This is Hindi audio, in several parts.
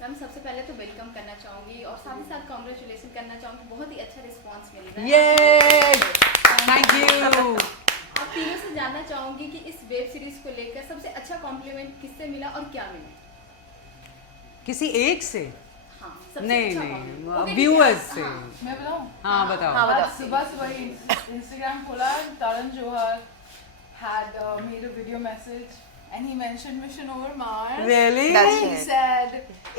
मैम सबसे पहले तो वेलकम करना चाहूँगी और साथ ही साथ कॉन्ग्रेचुलेशन करना चाहूँगी, बहुत ही अच्छा रिस्पांस मिल रहा है। ये थैंक यू। आप तीनों से जानना चाहूँगी कि इस वेब सीरीज को लेकर सबसे अच्छा कॉम्प्लीमेंट किससे मिला और क्या मिला? किसी एक से? हाँ, सबसे नहीं अच्छा नहीं, compliment। व्यूअर्स से। हाँ। मैं बताऊं? हाँ बताओ। आज सुबह ही Instagram खोला, Taran Johar had made a video message and he mentioned Mission Over Mars. Really? That's He right. said,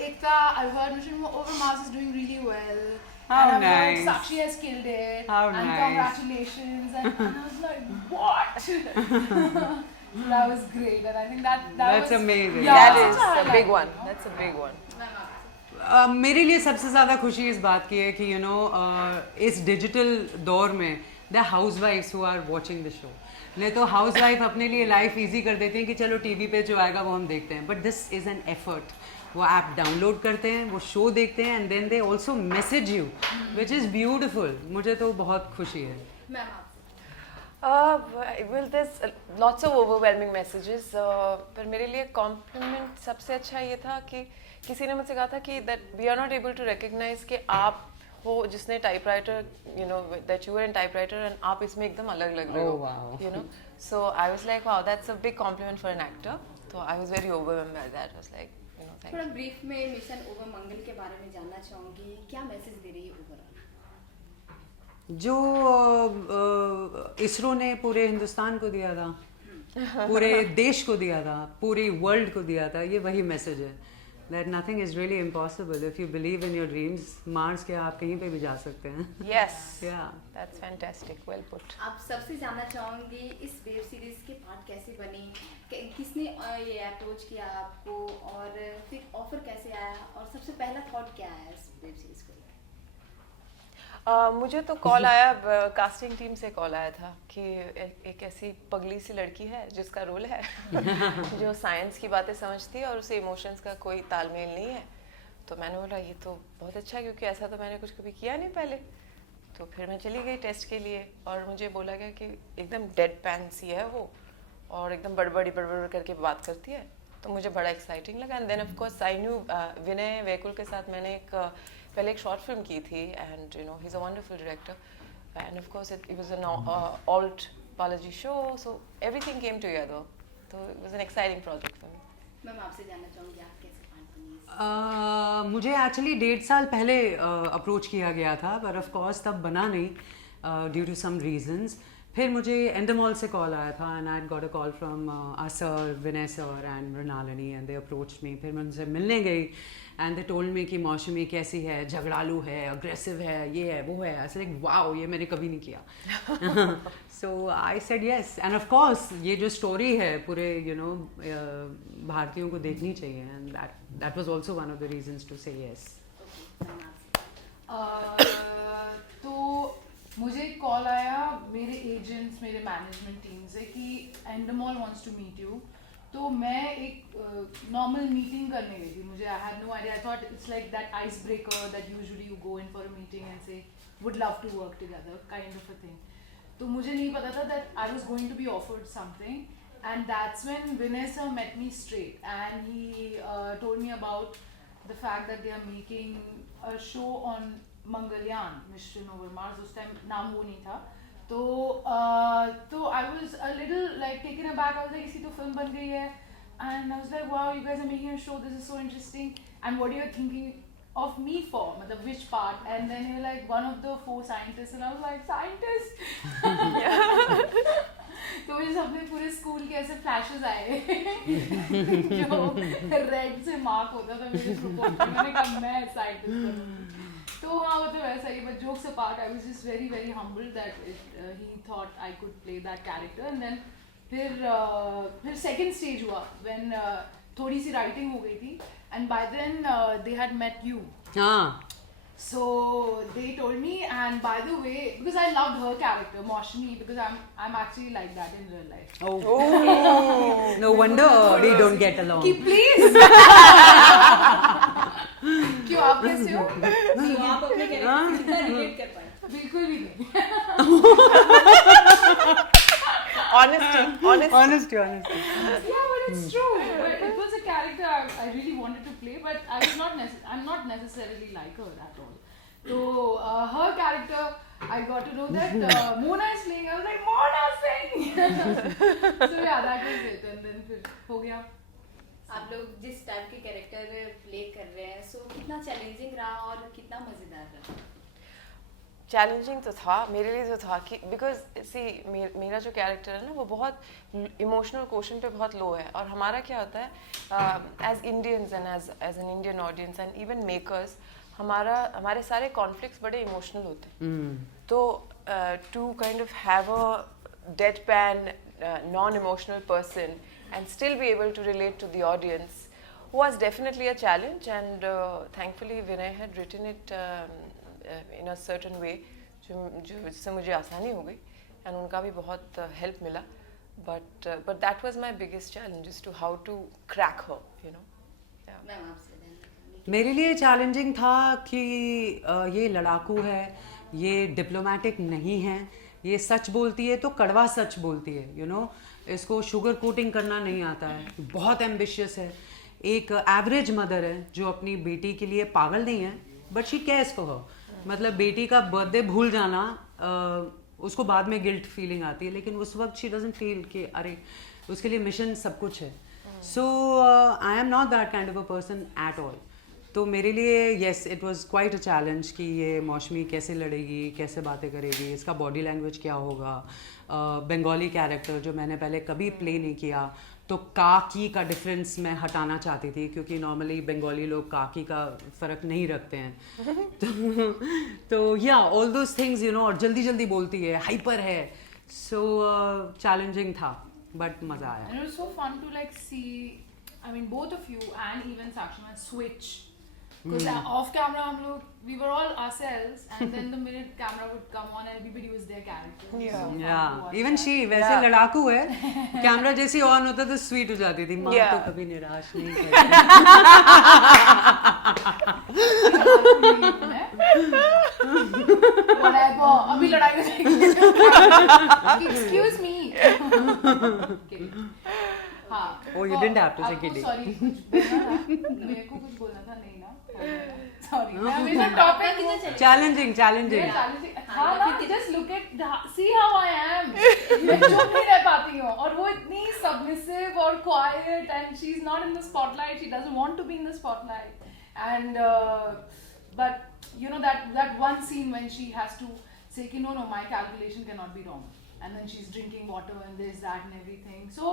Ekta, I've heard Mission Over Mars is doing really well. How and I've nice. heard Sakshi has killed it. How and nice. congratulations. And I was like, what? That was great. And I think that That's was amazing. Yeah, That such is a a highlight. big one. That's a big one. Ma'am आपसे। मेरे लिए सबसे ज़्यादा खुशी इस बात की है कि इस डिजिटल दौर में द हाउसवाइफ्स who are watching the show, नहीं तो हाउसवाइफ अपने लिए लाइफ इजी कर देती हैं कि चलो टीवी पे जो आएगा वो हम देखते हैं, but this is an effort. वो ऐप डाउनलोड करते हैं, वो शो देखते हैं, and then they also message you, which is beautiful. मुझे तो बहुत खुशी है। मैम आपसे। Well, there's lots of overwhelming messages. पर मेरे लिए compliment सबसे अच्छा ये था कि किसी ने मुझसे कहा था कि that we are not able to recognize कि आप वो जिसने typewriter that you were in typewriter and आप इसमें एकदम अलग लग रहे Oh, हो, wow. So I was like, wow, that's a big compliment for an actor. So I was very overwhelmed by that. I was like, thank थोड़ा you. ब्रीफ में मिशन ओवर मंगल के बारे में जानना चाहूँगी, क्या मैसेज दे रही है ओवरऑल? जो इसरो ने पूरे हिंदुस्तान को दिया था, पूरे देश को दिया था, पूरी वर्ल्ड को दिया था, ये वही मैसेज है that nothing is really impossible if you believe in your dreams. Mars के आप कहीं पे भी जा सकते हैं। Yes, Yeah. that's fantastic. Well put. आप सबसे जानना चाहूँगी इस वेब सीरीज के पार्ट कैसे बनी, किसने ये अप्रोच किया आपको और फिर ऑफर कैसे आया और सबसे पहला थॉट क्या आया इस वेब सीरीज को लेकर? मुझे तो कॉल आया, कास्टिंग टीम से कॉल आया था कि एक ऐसी पगली सी लड़की है जिसका रोल है जो साइंस की बातें समझती है और उसे इमोशंस का कोई तालमेल नहीं है। तो मैंने बोला ये तो बहुत अच्छा है क्योंकि ऐसा तो मैंने कुछ कभी किया नहीं पहले। तो फिर मैं चली गई टेस्ट के लिए और मुझे बोला गया कि एकदम डेड पैन सी है वो और एकदम बड़बड़ करके बात करती है। तो मुझे बड़ा एक्साइटिंग लगा। And then of course I knew Vinay Waikul के साथ मैंने पहले एक शॉर्ट फिल्म की थी and he is a wonderful director and of course it was an ALT Balaji show, so everything came together. तो it was an exciting project for me. Ma'am आपसे जानना चाहूँगी आप कैसे पार्ट बनी? मुझे एक्चुअली 1.5 साल पहले अप्रोच किया गया था, पर ऑफ कोर्स तब बना नहीं ड्यू टू सम रीजंस। फिर मुझे एंडमॉल से कॉल आया था and I got a call from sir Vinay sir and Mrinalini and they approach me. फिर मैं उनसे मिलने गई एंड दे टोल्ड मी कि मौसमी कैसी है, झगड़ालू है, अग्रेसिव है, ये है वो है। ऐसे लाइक वाओ, ये मैंने कभी नहीं किया। So I said yes and of course ये जो स्टोरी है पूरे भारतीयों को देखनी चाहिए and that was also one of the reasons to say yes. Ma'am आपसे। तो मुझे कॉल आया मेरे एजेंट्स, मेरे मैनेजमेंट टीम से कि Endemol wants to meet you. तो मैं एक नॉर्मल मीटिंग करने गई थी। मुझे I had no idea, I thought it's like that ice breaker that usually you go in for a meeting and say would love to work together kind of a thing. तो मुझे नहीं पता था that I was going to be offered something and that's when Vinay sir met me straight and he told me about the fact that they are making a show on Mangalyaan, mission over Mars. उस टाइम नाम वो नहीं था। तो I was a little like taken aback. I was like इसी तो फिल्म बन गई है and I was like wow, you guys are making a show, this is so interesting and what you are thinking of me for, मतलब which part? And then he was like one of the 4 scientists and I was like scientist. तो मुझे सबने पूरे स्कूल के ऐसे फ्लैशेस आए जो रेड से मार्क होता था मेरे प्रोपोज में। मैंने कहा मैं साइंटिस्ट बनूंगी। तो हाँ मतलब ऐसा ही, but jokes apart I was just very very humbled that he thought I could play that character. And then फिर सेकंड स्टेज हुआ व्हेन थोड़ी सी राइटिंग हो गई थी and by then they had met you. हाँ। So they told me, and by the way, because I loved her character Maushami, because I'm actually like that in real life. Oh. No wonder we don't get along. कि please क्यों आप कैसे हो? तो आप अपने कैरेक्टर से कितना रिलेट कर पाए? बिल्कुल भी नहीं। Honesty. Honesty. Yeah, but it's true. But it was a character I really wanted to play, but I'm not necessarily like her at all. So her character, I got to know that Mona is playing. I was like, Mona Singh. So yeah, that was it, and then फिर हो गया. आप लोग जिस टाइप के कैरेक्टर प्ले कर रहे हैं, सो कितना चैलेंजिंग रहा और कितना मजेदार रहा? चैलेंजिंग तो था, मेरे लिए तो था कि बिकॉज सी मेरा जो कैरेक्टर है ना वो बहुत इमोशनल क्वेश्चन पे बहुत लो है, और हमारा क्या होता है as Indians and as an Indian audience and even makers, हमारे सारे कॉन्फ्लिक्ट्स बड़े इमोशनल होते हैं. तो to kind of have a deadpan non-emotional person and still be able to relate to the audience was definitely a challenge, and thankfully Vinay had written it in a certain way जिससे मुझे आसानी हो गई, and उनका भी बहुत help मिला, but that was my biggest challenge, is to how to crack her, you know. Ma'am आपसे मेरे लिए चैलेंजिंग था कि ये लड़ाकू है, ये डिप्लोमेटिक नहीं है, ये सच बोलती है तो कड़वा सच बोलती है, यू नो, इसको शुगर कोटिंग करना नहीं आता है, बहुत एम्बिशियस है, एक एवरेज मदर है जो अपनी बेटी के लिए पागल नहीं है, but she cares for her. मतलब बेटी का बर्थडे भूल जाना, उसको बाद में गिल्ट फीलिंग आती है, लेकिन उस वक्त शी डजंट फील कि अरे उसके लिए मिशन सब कुछ है. So I am not that kind of a person at all. तो मेरे लिए yes it was quite a challenge कि ये मौसमी कैसे लड़ेगी, कैसे बातें करेगी, इसका बॉडी लैंग्वेज क्या होगा. बंगाली कैरेक्टर जो मैंने पहले कभी प्ले नहीं किया, तो का की का डिफरेंस मैं हटाना चाहती थी, क्योंकि नॉर्मली बंगाली लोग का की का फ़र्क नहीं रखते हैं. तो या all those things, you know, और जल्दी जल्दी बोलती है, हाइपर है. सो चैलेंजिंग था, बट मज़ा आया. And it was so fun to like see, I mean, both of you and even Sakshima switch. Because off camera, we were all ourselves, and then the minute camera would come on, everybody was their character. Yeah, even she वैसे लड़ाकू है, कैमरा जैसे ऑन होता तो स्वीट हो जाती थी. माँ तो कभी निराश नहीं करती. Whatever, अभी लड़ाई हो जाएगी. Excuse me. हाँ. Oh, you didn't have to say kidding. Sorry, कुछ बोलना था. मेरे को कुछ बोलना था, नहीं ना. Sorry. मैं हमेशा टॉपिक चैलेंजिंग हाँ ना, just look at see how I am. मैं चुप नहीं रह पाती हूँ, और वो इतनी submissive और quiet, and she's not in the spotlight. She doesn't want to be in the spotlight, and but you know that one scene when she has to say कि no, my calculation cannot be wrong, and then she's drinking water and this, that, and everything. So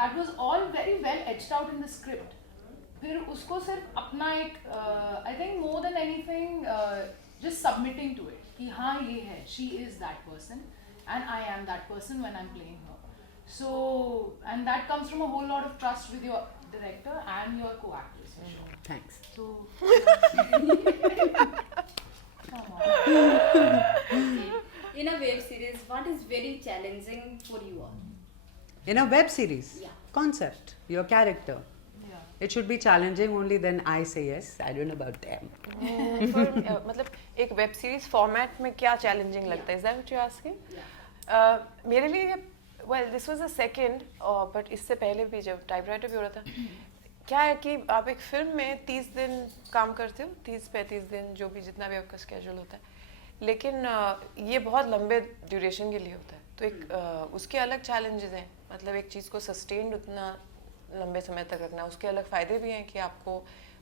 that was all very well etched out in the script. फिर उसको सिर्फ अपना एक I think more than anything just submitting to it कि हाँ ये है, she is that person and I am that person when I'm playing her. So and that comes from a whole lot of trust with your director and your co-actors for sure. Thanks. So come on. Okay. In a web series, what is very challenging for you all? In a web series, Yeah. concept, your character. Yeah. It should be challenging only then I say yes. I don't know about them. मतलब एक वेब सीरीज फॉर्मेट में क्या चैलेंजिंग लगता है, is that what you asking? मेरे लिए well this was the second, but इससे पहले भी जब टाइपराइटर भी हो रहा था, क्या है कि आप एक फिल्म में 30 दिन काम करते हो, 30-35 दिन, जो भी जितना भी आपका स्केड्यूल होता है, लेकिन ये बहुत लंबे ड्यूरेशन के लिए होता है, तो एक उसके अलग चैलेंजेस हैं. मतलब एक चीज़ को सस्टेन्ड उतना लंबे समय तक रखना, उसके अलग फ़ायदे भी हैं कि आपको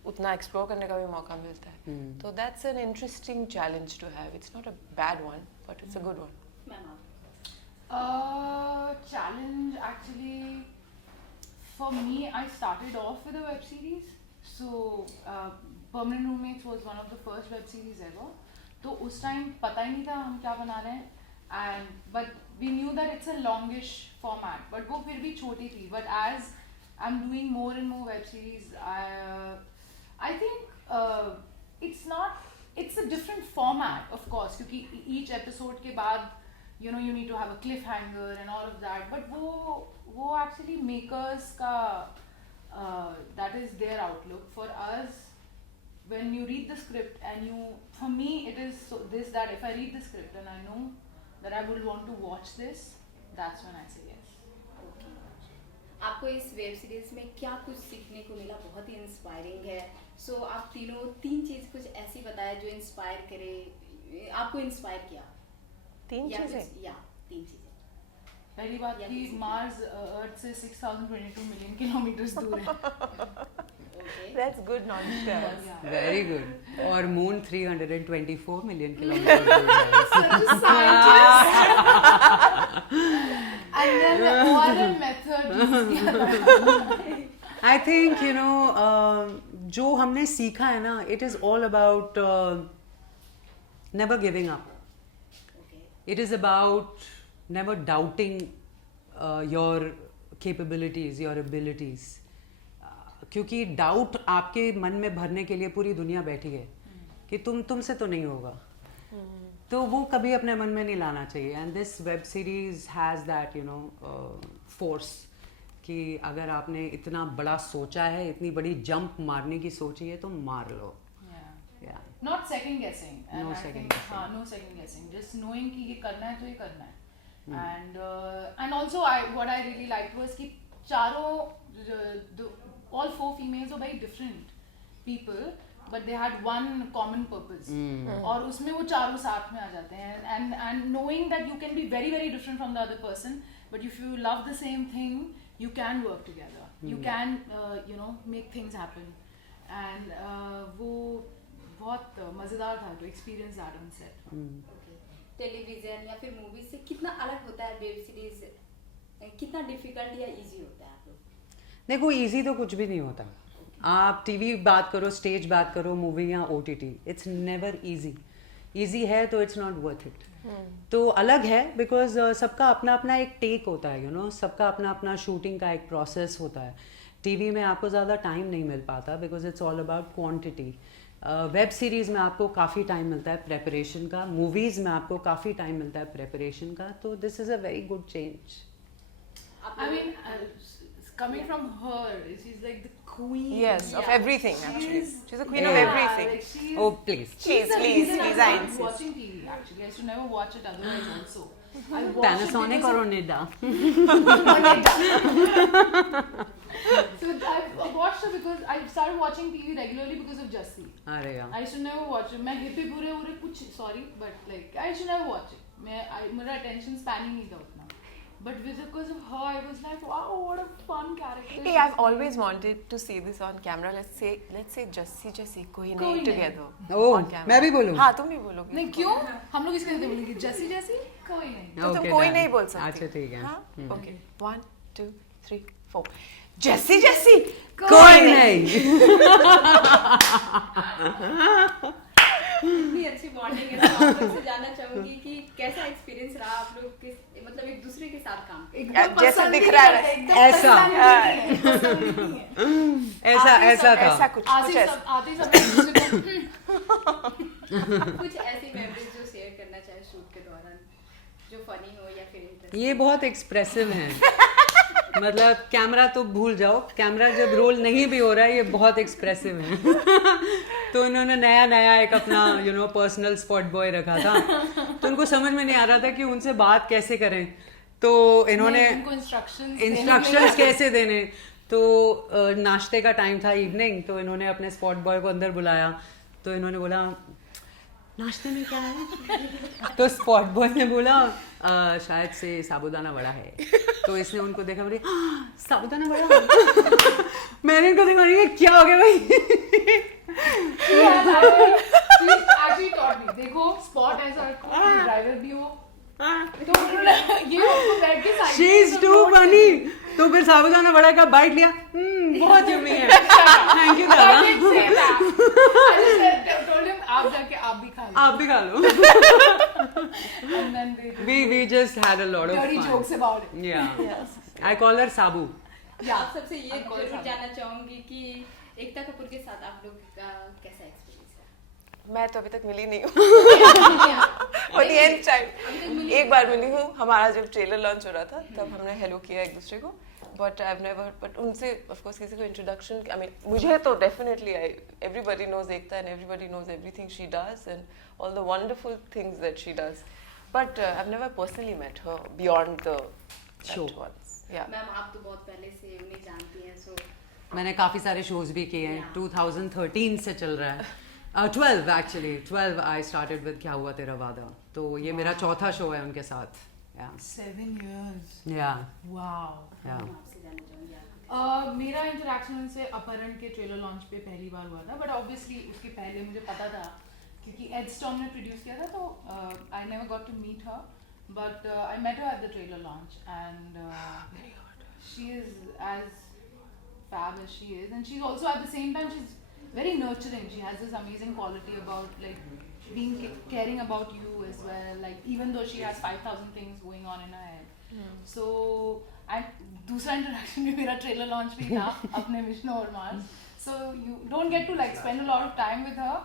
उतना एक्सप्लोर करने का भी मौका मिलता है. तो that's an interesting challenge to have. It's not a bad one, but it's a good one. Ma'am आप Challenge actually for me, I started off with a web series. So Permanent Roommates was one of the first web series ever. तो उस टाइम पता ही नहीं था हम क्या बना रहे हैं, and but we knew that it's a longish format, but वो फिर भी छोटी थी. But as I'm doing more and more web series, I think it's a different format, of course, क्योंकि each episode के बाद you know you need to have a cliffhanger and all of that. But वो actually makers का that is their outlook. For us, when you read the script and for me it is that if I read the script and I know that I would want to watch this, that's when I say yes. आपको इस वेब सीरीज में क्या कुछ सीखने को मिला? बहुत ही इंस्पायरिंग है। सो आप तीनों 3 चीज कुछ ऐसी बताया जो इंस्पायर करे, आपको इंस्पायर किया। 3 चीजें? या 3 चीजें। पहली बात या कि किसी- मार्स अर्थ से 6022 मिलियन किलोमीटर दूर है। Okay. That's good knowledge to have. Yeah. Very good. और मून 324 मिलियन किलोमीटर दूर है। Such a scientist. And then the oral method use किया था। आई थिंक यू नो जो हमने सीखा है ना, it is all about never giving up. Okay. It is about never doubting your capabilities, your abilities. क्योंकि डाउट आपके मन में भरने के लिए पूरी दुनिया बैठी है कि तुमसे तो नहीं होगा, तो वो कभी अपने मन में नहीं लाना चाहिए. And this web series has that you know force कि अगर आपने इतना बड़ा सोचा है, इतनी बड़ी जंप मारने की सोची है, तो मार लो. Yeah. Yeah. Not second guessing. And No I second think, guessing. हाँ, no second guessing. Just knowing कि ये करना है तो ये करना है. And also what I really liked was कि चारों all 4 females were very different people, but they had one common purpose. और उसमें वो चारों साथ में आ जाते हैं. And knowing that you can be very very different from the other person, but if you love the same thing, you can work together. You can you know make things happen. And वो बहुत मजेदार था to experience that on set. Okay. Television या फिर मूवी से कितना अलग होता है वेब सीरीज? कितना डिफिकल्ट या इजी होता है आप लोग? देखो, इजी तो कुछ भी नहीं होता. आप टीवी बात करो, स्टेज बात करो, मूवी या OTT, it's never easy. Easy है तो इट्स नॉट वर्थ इट. तो अलग है बिकॉज सबका अपना अपना एक टेक होता है, यू नो, सबका अपना अपना शूटिंग का एक प्रोसेस होता है. टीवी में आपको ज़्यादा टाइम नहीं मिल पाता because it's all about quantity. Web series में आपको काफ़ी टाइम मिलता है प्रेपरेशन का, मूवीज़ में आपको काफ़ी टाइम मिलता है प्रेपरेशन का. तो this is a very good change. I mean, coming from her, she's like the queen. Yes, of Yeah. everything actually. She's- She's the queen of Yeah. everything. Like she's, Oh, please. she's the Please, reason please, I I started insist. watching TV. Actually, I used to never watch it otherwise. Also, I watched Panasonic it or because Onida? so I watched it because I started watching TV regularly because of Jussie. अरे यार. I used to never watch it. मैं हिप्पी पूरे कुछ sorry, but like I used to never watch it. मेरा attention span ही नहीं था उतना. But because of her, I was like, wow, what a fun character. Hey, I've always wanted to see this on camera. Let's say Jussie Jessie कोई नहीं नहीं. together Oh, on camera. मैं भी बोलूं? हाँ, तुम भी बोलोगे. नहीं क्यों? हम लोग इसके लिए बोलेंगे जैसी जैसी कोई नहीं. तो तुम Okay, कोई done. नहीं बोल सकती. अच्छा, ठीक है. हाँ? Okay. 1, 2, 3, 4. Jessie Jessie कोई नहीं. इतनी अच्छी बॉन्डिंग है. तो आप लोग से जानना चाहूंगी कि कैसा एक्सपीरियंस रहा आप लोग के, मतलब एक दूसरे के साथ काम करके? एकदम जैसे पसंद दिख नहीं रहा है है, एकदम ऐसा. पसंद नहीं है, पसंद नहीं है. ऐसा था. ऐसा कुछ आते ऐसा. सब आते सब एक दूसरे को कुछ ऐसी मेमोरीज जो शेयर करना चाहे शूट के दौरान, जो फनी हो या फिर इंटरेस्टिंग? ये बहुत एक्सप्रेसिव हैं. मतलब कैमरा तो भूल जाओ, कैमरा जब रोल नहीं भी हो रहा है, ये बहुत एक्सप्रेसिव हैं. तो इन्होंने नया एक अपना you know personal spot boy रखा था, तो उनको समझ में नहीं आ रहा था कि उनसे बात कैसे करें. तो इन्होंने उनको इंस्ट्रक्शंस कैसे देने. तो नाश्ते का टाइम था, इवनिंग, तो इन्होंने अपने स्पॉट बॉय को अंदर बुलाया. तो इन्होंने बोला नाश्ते में क्या है. तो स्पॉट बॉय ने बोला शायद से साबूदाना वड़ा है. तो इसने उनको देखा, बोली साबूदाना वड़ा. मैंने इनको देखा, ये क्या हो गया भाई. actually taught me. देखो स्पॉट ऐसा ड्राइवर भी हो तो ये उनको बैठ के side she is to funny. तो फिर साबूदाना वड़ा का बाइट लिया. बहुत यम्मी है. थैंक यू दादा. आप जाके आप भी खा लो. आप भी खा लो. And then they we just had a lot of dirty fun. jokes about it. Yeah. I call her Sabu. आप सबसे ये जरूर जानना चाहूंगी कि एकता कपूर के साथ आप लोग का कैसा एक्सपीरियंस है? मैं तो अभी तक मिली नहीं हूँ. और the end time एक बार मिली हूँ. हमारा जब ट्रेलर लॉन्च हो रहा था तब हमने हेलो किया एक दूसरे को. But I've never, but उनसे of course किसी को introduction, I mean मुझे तो definitely everybody knows Ekta and everybody knows everything she does and all the wonderful things that she does. But I've never personally met her beyond the Show. that once. Yeah. Ma'am आप तो बहुत पहले से उन्हें जानती हैं, सो मैंने काफ़ी सारे शोज भी किए हैं. 2013 से चल रहा है. 12 एक्चुअली 12 आई स्टार्टेड विद क्या हुआ तेरा वादा. तो ये मेरा चौथा शो है उनके साथ. 7 years. या Wow. या मैं आपसे जानना चाहूँगी आप मेरा इंटरेक्शन उनसे अपहरण के ट्रेलर लॉन्च पे पहली बार हुआ था, बट ऑब्वियसली उसके पहले मुझे पता था क्योंकि एड स्टॉर्म ने प्रोड्यूस किया था, तो I never got to meet her, but I met her at the trailer launch and she is as fab as she is, and she's also at the same time she's very nurturing. She has this amazing quality about like being caring about you as well, like even though she has 5,000 things going on in her head. So and दूसरा इंटरेक्शन भी मेरा ट्रेलर लॉन्च भी था अपने विष्णु और Mars, so you don't get to like spend a lot of time with her,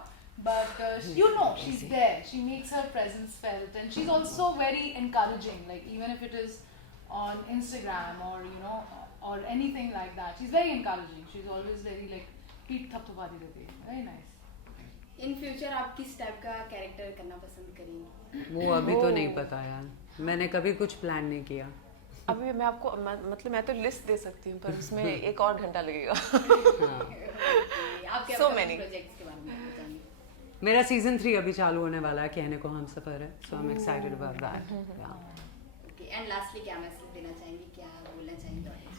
but you know she's there, she makes her presence felt, and she's also very encouraging, like even if it is on Instagram or you know or anything like that, she's very encouraging. She's always very like पीठ थपथपाती रहती है. Very nice. इन फ्यूचर आप किस टाइप का कैरेक्टर करना पसंद करेंगे? वो अभी तो नहीं पता यार. मैंने कभी कुछ प्लान नहीं किया. अभी मैं आपको मतलब मैं तो लिस्ट दे सकती हूँ, पर उसमें 1 और घंटा लगेगा. आप क्या So many. प्रोजेक्ट्स के बारे में बताएंगे? मेरा सीजन 3 अभी चालू होने वाला है, कहने को हम सफर है. So I am excited about that. Okay, and lastly क्या मैसेज देना चाहेंगे, क्या बोलना चाहेंगे ऑडियंस?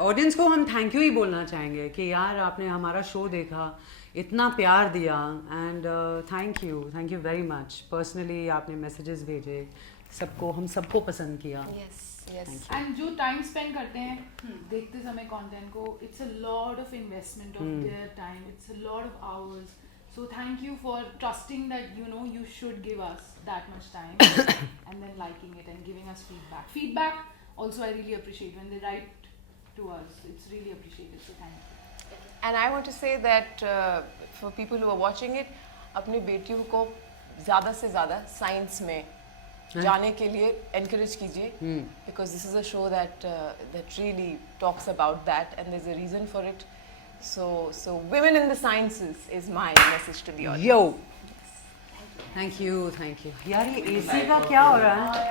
ऑडियंस को हम थैंक यू ही बोलना चाहेंगे कि यार आपने हमारा शो देखा, इतना प्यार दिया, and thank you very much. Personally आपने मैसेजेस भेजे, सबको हम सबको पसंद किया. Yes, yes. And जो टाइम स्पेंड करते हैं देखते समय कंटेंट को, it's a lot of investment of their time, it's a lot of hours. So thank you for trusting that you know you should give us that much time and then liking it and giving us feedback. Feedback also I really appreciate when they write to us. It's really appreciated. So thank you. And I want to say that for people who are watching it, अपनी बेटियों को ज़्यादा से ज़्यादा साइंस में जाने के लिए encourage कीजिए, because this is a show that that really talks about that, and there's a reason for it. So women in the sciences is my message to the audience. Yo, thank you. यार ये AC का क्या हो रहा है?